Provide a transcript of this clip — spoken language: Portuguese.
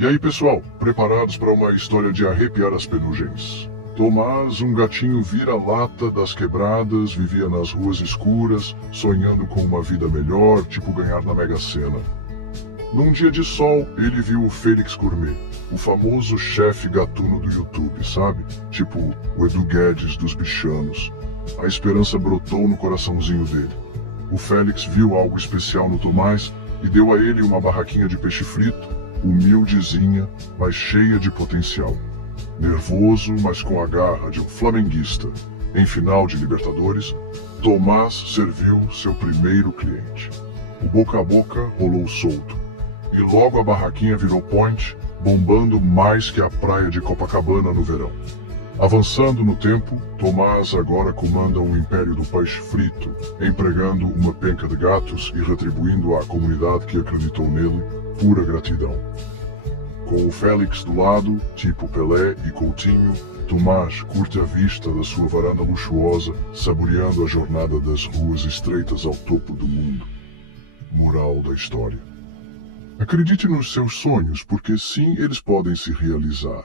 E aí, pessoal, preparados para uma história de arrepiar as penugens? Tomás, um gatinho vira-lata das quebradas, vivia nas ruas escuras, sonhando com uma vida melhor, tipo ganhar na Mega Sena. Num dia de sol, ele viu o Félix Gourmet, o famoso chefe gatuno do YouTube, sabe? Tipo o Edu Guedes dos bichanos. A esperança brotou no coraçãozinho dele. O Félix viu algo especial no Tomás e deu a ele uma barraquinha de peixe frito, humildezinha, mas cheia de potencial. Nervoso, mas com a garra de um flamenguista, em final de Libertadores, Tomás serviu seu primeiro cliente. O boca a boca rolou solto, e logo a barraquinha virou point, bombando mais que a praia de Copacabana no verão. Avançando no tempo, Tomás agora comanda o império do peixe frito, empregando uma penca de gatos e retribuindo à comunidade que acreditou nele pura gratidão. Com o Félix do lado, tipo Pelé e Coutinho, Tomás curte a vista da sua varanda luxuosa, saboreando a jornada das ruas estreitas ao topo do mundo. Moral da história: acredite nos seus sonhos, porque sim, eles podem se realizar.